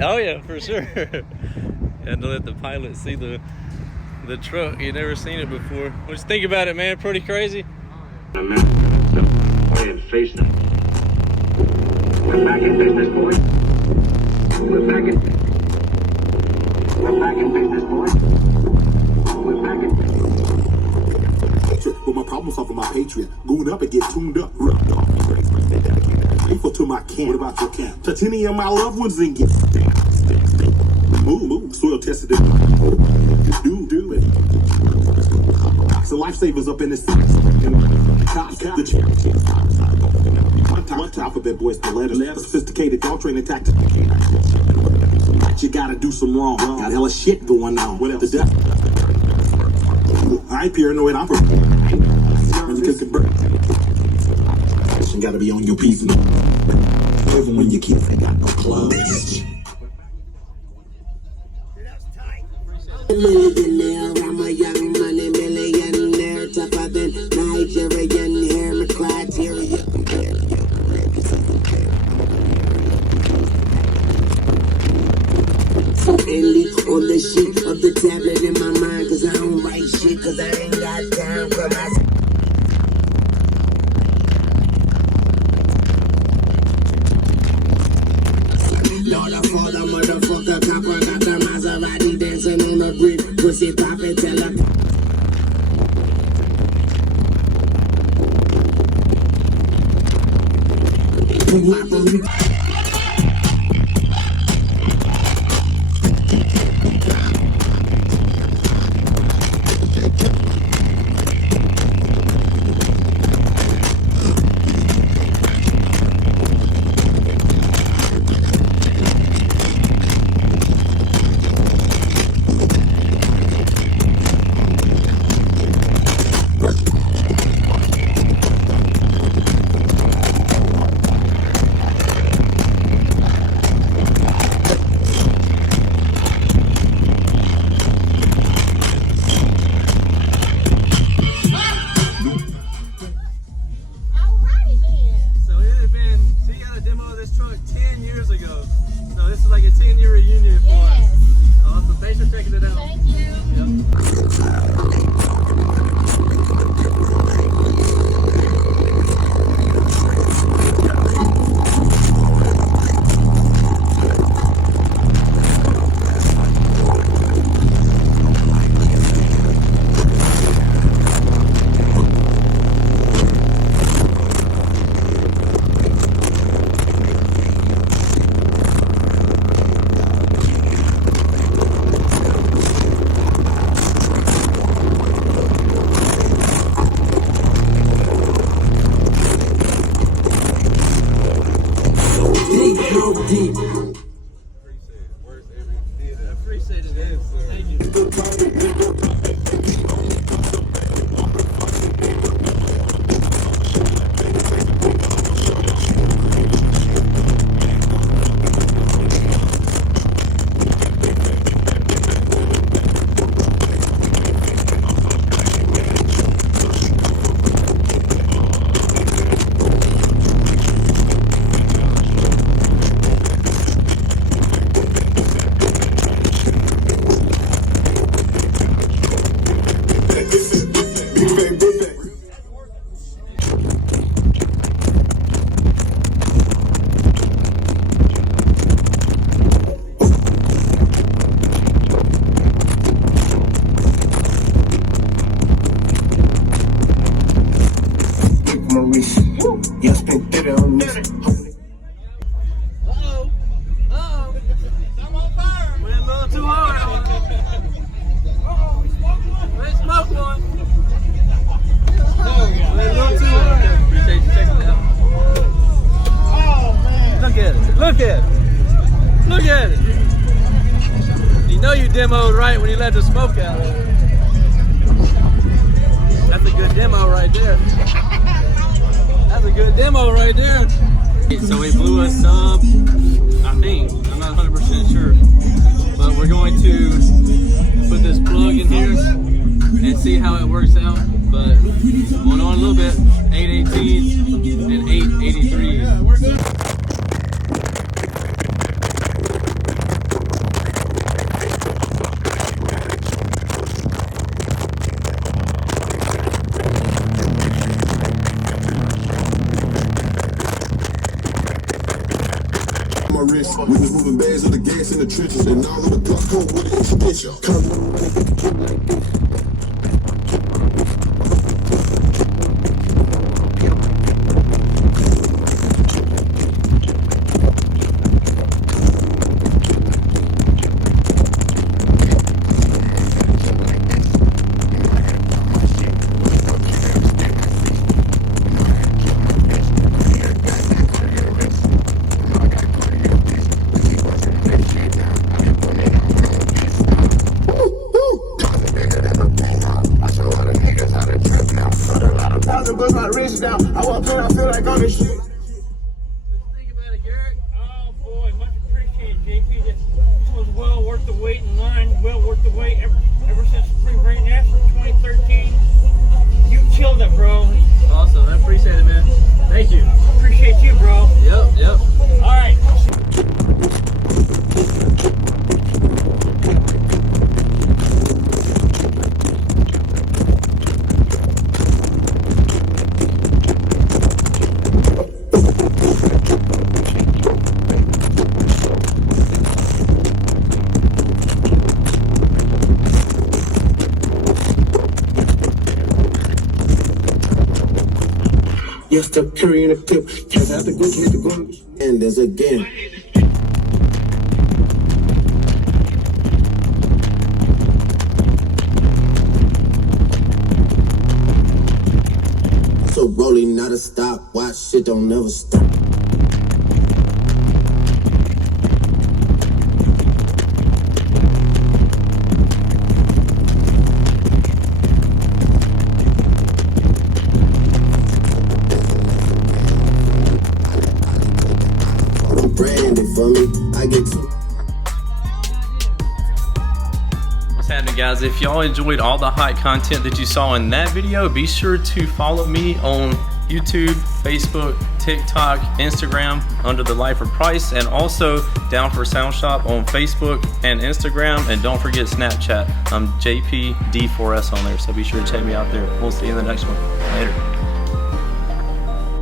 Oh yeah, for sure. And to let the pilot see the truck. You'd never seen it before. What do you think about it, man? Pretty crazy? Face them. We're back in business, boys. We're back in business, boys. We're back in business. With my problem solving, my patriot. Going up and get tuned up. Rubbed off. Faithful to my camp. What about your camp? Touch any of my loved ones and get move. Soil tested it. Do it. So lifesavers up in the city. One time alphabet boys, the letters. Sophisticated dog training tactics. You gotta do some wrong. Got hella shit going on. What else? The death. I ain't paranoid. I'm prepared. When you take a break, you gotta be on your P's and even when your kids ain't got no clothes. I'm a young money millionaire, tougher than Nigerian hair, my criteria. Elite on the sheet of the tablet in my mind, cause I don't write shit, cause I ain't got time for my. Daughter for the motherfucker, copper got the Maserati dancing on the bridge, pussy poppin' till I. Look at it. You know you demoed right when you let the smoke out. That's a good demo right there. That's a good demo right there. So he blew us up, I think. I'm not 100% sure. But we're going to put this plug in here and see how it works out. But going on a little bit, 818s and 883s. race. We was moving bags of the gas in the trenches, and all of the block hole with the extension. I walk in, I feel like on this shit. What you think about it, Garrett? Oh boy, much appreciated, JP. This was well worth the wait in line, well worth the wait ever since Spring Break National 2013. You killed it, bro. Awesome. I appreciate it, man. Thank you. Appreciate you, bro. Yep. All right. Yes, the curry in the clip. Cause I have to go, hit the gun. And there's again. So rolling, not a stop. Watch shit don't never stop. For me, I get to. What's happening, guys? If y'all enjoyed all the hot content that you saw in that video, be sure to follow me on YouTube, Facebook, TikTok, Instagram under the Life of Price, and also Down for Sound Shop on Facebook and Instagram. And don't forget Snapchat. I'm JPD4S on there, so be sure to check me out there. We'll see you in the next one. Later.